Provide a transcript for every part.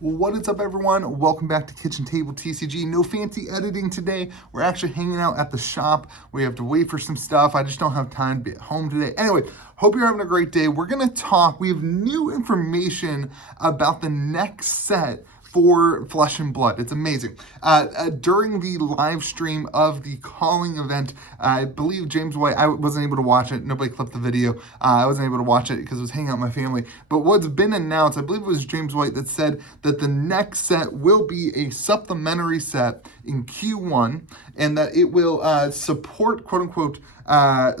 What is up, everyone? Welcome back to Kitchen Table TCG. No fancy editing today. We're actually hanging out at the shop. We have to wait for some stuff. I just don't have time to be at home today. Anyway, hope you're having a great day. We're going to talk. We have new information about the next set for Flesh and Blood. It's amazing. During the live stream of the calling event, I believe James White, I wasn't able to watch it. Nobody clipped the video. I wasn't able to watch it because I was hanging out with my family. But what's been announced, I believe it was James White that said that the next set will be a supplementary set in Q1 and that it will support, quote unquote,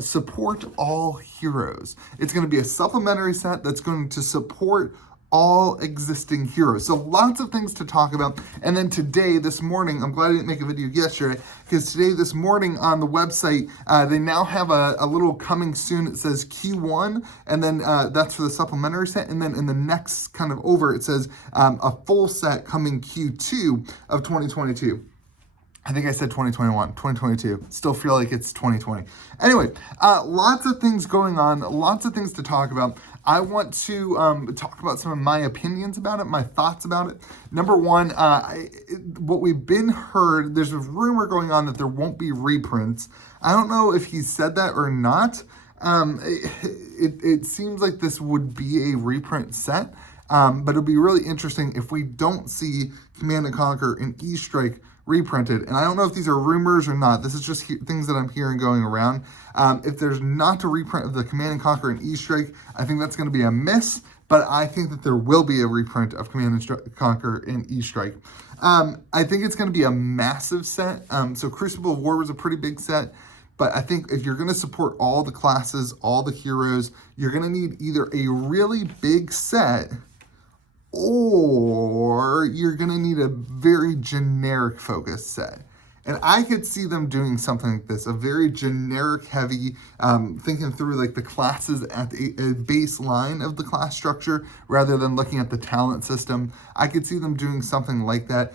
support all heroes. It's going to be a supplementary set that's going to support all existing heroes. So lots of things to talk about. And then today, this morning, I'm glad I didn't make a video yesterday, because today, this morning on the website, they now have a little coming soon. It says Q1, and then that's for the supplementary set. And then in the next kind of over, it says a full set coming Q2 of 2022. I think I said 2021, 2022. Still feel like it's 2020. Anyway, lots of things going on, lots of things to talk about. I want to talk about some of my opinions about it, my thoughts about it. Number one, what we've been heard, there's a rumor going on that there won't be reprints. I don't know if he said that or not. It seems like this would be a reprint set, but it'll be really interesting if we don't see Command & Conquer and E-Strike reprinted. And I don't know if these are rumors or not. This is just things that I'm hearing going around. If there's not a reprint of the Command & Conquer and E-Strike, I think that's going to be a miss, but I think that there will be a reprint of Command & Conquer and E-Strike. I think it's going to be a massive set. So Crucible of War was a pretty big set, but I think if you're going to support all the classes, all the heroes, you're going to need either a really big set or you're going to need a very generic focused set. And I could see them doing something like this, a very generic heavy, thinking through like the classes at the baseline of the class structure rather than looking at the talent system. I could see them doing something like that.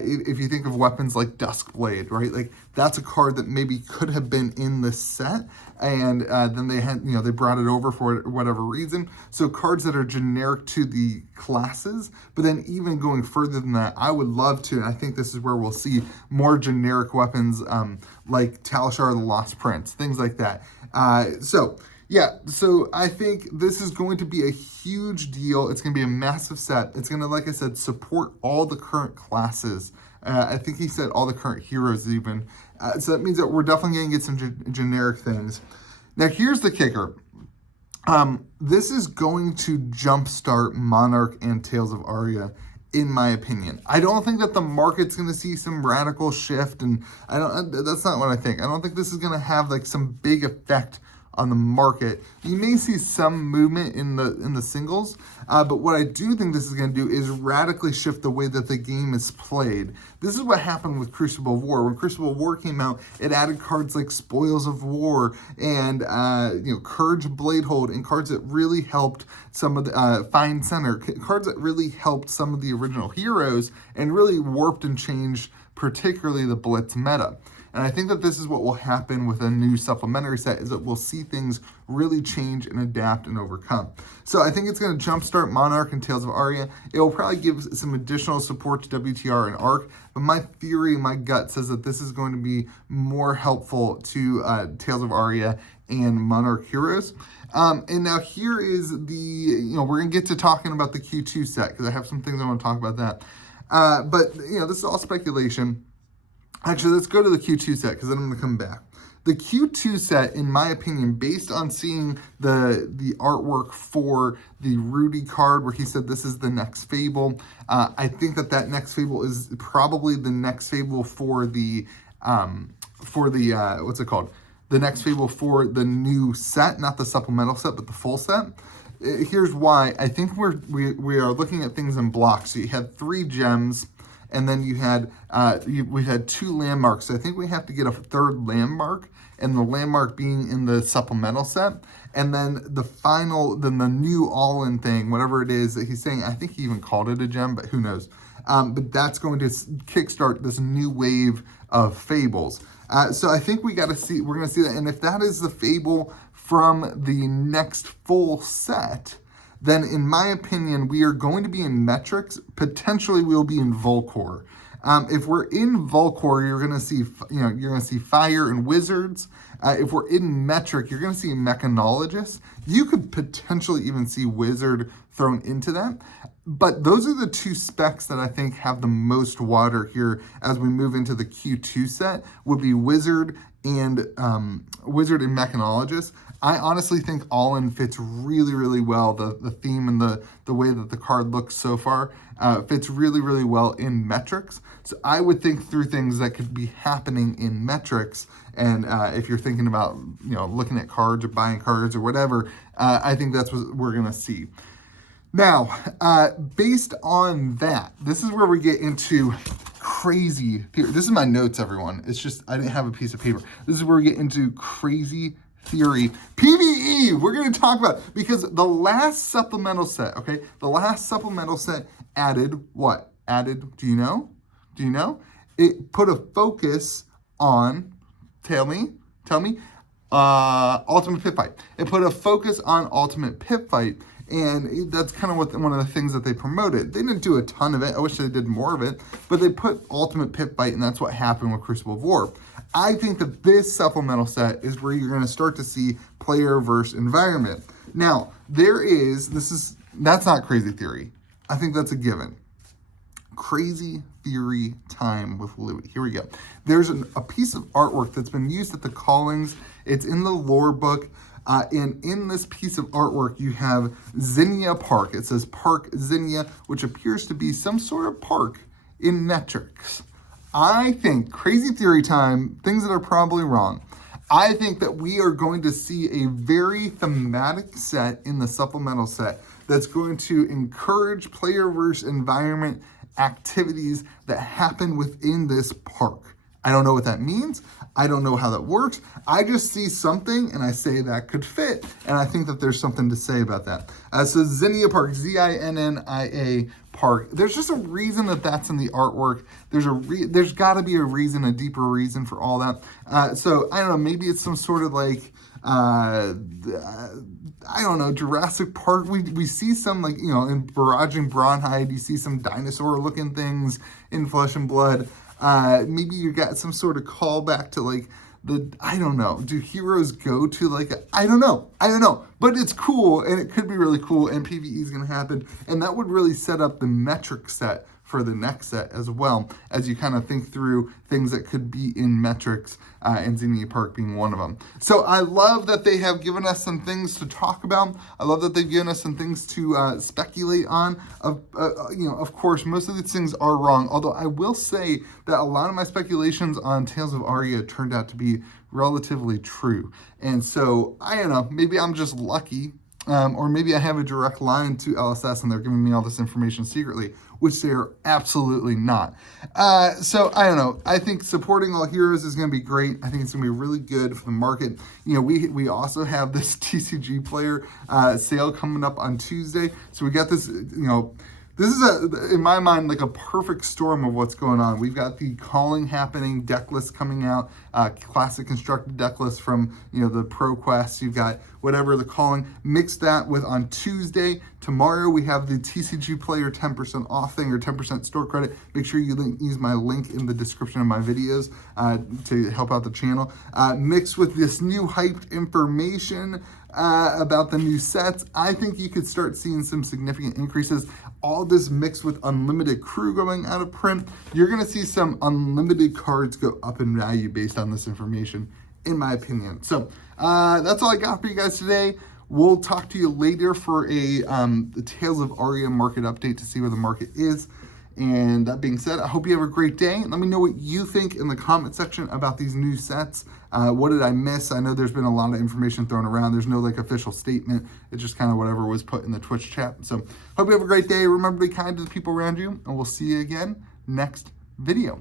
If you think of weapons like Duskblade, right? Like that's a card that maybe could have been in the set, and then they had, they brought it over for whatever reason. So cards that are generic to the classes, but then even going further than that, I would love to, and I think this is where we'll see more generic weapons like Talishar the Lost Prince, things like that. So I think this is going to be a huge deal. It's going to be a massive set. It's going to, like I said, support all the current classes. I think he said all the current heroes even. So that means that we're definitely going to get some generic things. Now, here's the kicker. This is going to jumpstart Monarch and Tales of Aria, in my opinion. I don't think that the market's going to see some radical shift, and that's not what I think. I don't think this is going to have like some big effect on the market. You may see some movement in the singles, but what I do think this is going to do is radically shift the way that the game is played. This is what happened with Crucible of War. When Crucible of War came out, it added cards like Spoils of War and Courage Bladehold, and cards that really helped some of the Fine Center, cards that really helped some of the original heroes and really warped and changed particularly the Blitz meta. And I think that this is what will happen with a new supplementary set, is that we'll see things really change and adapt and overcome. So I think it's going to jumpstart Monarch and Tales of Aria. It will probably give some additional support to WTR and ARC, but my theory, my gut says that this is going to be more helpful to Tales of Aria and Monarch heroes. And now here is we're going to get to talking about the Q2 set, because I have some things I want to talk about that. But this is all speculation. Actually, let's go to the Q2 set, because then I'm going to come back. The Q2 set, in my opinion, based on seeing the artwork for the Rudy card, where he said this is the next Fable, I think that next Fable is probably the next Fable for the what's it called? The next Fable for the new set, not the supplemental set, but the full set. Here's why. I think we are looking at things in blocks. So you had 3 gems. And then you had, we had 2 landmarks. So I think we have to get a 3rd landmark, and the landmark being in the supplemental set. And then the new all-in thing, whatever it is that he's saying, I think he even called it a gem, but who knows. But that's going to kickstart this new wave of Fables. So I think we're going to see that. And if that is the Fable from the next full set, then in my opinion, we are going to be in metrics. Potentially we'll be in Volcor. If we're in Volcor, you're going to see, you're going to see Fire and Wizards. If we're in Metric, you're going to see Mechanologists. You could potentially even see Wizard thrown into that. But those are the two specs that I think have the most water here as we move into the Q2 set, would be Wizard and Mechanologist. I honestly think All In fits really, really well. The theme and the way that the card looks so far fits really, really well in Metrics. So I would think through things that could be happening in Metrics. And if you're thinking about, looking at cards or buying cards or whatever, I think that's what we're going to see. Now, based on that, this is where we get into crazy theory. This is my notes, everyone. It's just, I didn't have a piece of paper. This is where we get into crazy theory. PvE, we're going to talk about, because the last supplemental set, okay? The last supplemental set added what? Added, do you know? It put a focus on, tell me, Ultimate Pit Fight. It put a focus on Ultimate Pit Fight. And that's kind of one of the things that they promoted. They didn't do a ton of it. I wish they did more of it. But they put Ultimate Pit Fight, and that's what happened with Crucible of War. I think that this supplemental set is where you're going to start to see player versus environment. Now, that's not crazy theory. I think that's a given. Crazy theory time with Louis. Here we go. There's a piece of artwork that's been used at the callings. It's in the lore book. And in this piece of artwork, you have Zinnia Park. It says Park Zinnia, which appears to be some sort of park in Metrics. I think, crazy theory time, things that are probably wrong. I think that we are going to see a very thematic set in the supplemental set that's going to encourage player versus environment activities that happen within this park. I don't know what that means. I don't know how that works. I just see something and I say that could fit. And I think that there's something to say about that. So Zinnia Park, Zinnia Park. There's just a reason that that's in the artwork. There's got to be a reason, a deeper reason for all that. So I don't know, maybe it's some sort of like, I don't know, Jurassic Park. We see some in Barrage and Braunhide, you see some dinosaur looking things in Flesh and Blood. Maybe you got some sort of callback to I don't know. Do heroes go to I don't know. But it's cool, and it could be really cool, and PvE is going to happen. And that would really set up the metric set for the next set as well, as you kind of think through things that could be in Metrics, and Zinnia Park being one of them. So I love that they have given us some things to talk about. I love that they've given us some things to speculate on. Of course, most of these things are wrong, although I will say that a lot of my speculations on Tales of Aria turned out to be relatively true. And so, I don't know, maybe I'm just lucky, or maybe I have a direct line to LSS and they're giving me all this information secretly, which they are absolutely not. So I don't know. I think supporting all heroes is going to be great. I think it's going to be really good for the market. We also have this TCG player sale coming up on Tuesday. So we got this, this is in my mind, a perfect storm of what's going on. We've got the calling happening, deck list coming out, classic constructed deck list from, the Pro Quest. You've got whatever the calling, mix that with on Tuesday. Tomorrow we have the TCG player 10% off thing, or 10% store credit. Make sure you use my link in the description of my videos to help out the channel. Mixed with this new hyped information about the new sets, I think you could start seeing some significant increases. All this mixed with unlimited crew going out of print, you're going to see some unlimited cards go up in value based on this information, in my opinion. So that's all I got for you guys today. We'll talk to you later for the Tales of Aria market update to see where the market is. And that being said, I hope you have a great day. Let me know what you think in the comment section about these new sets. What did I miss? I know there's been a lot of information thrown around. There's no official statement. It's just kind of whatever was put in the Twitch chat. So hope you have a great day. Remember to be kind to the people around you, and we'll see you again next video.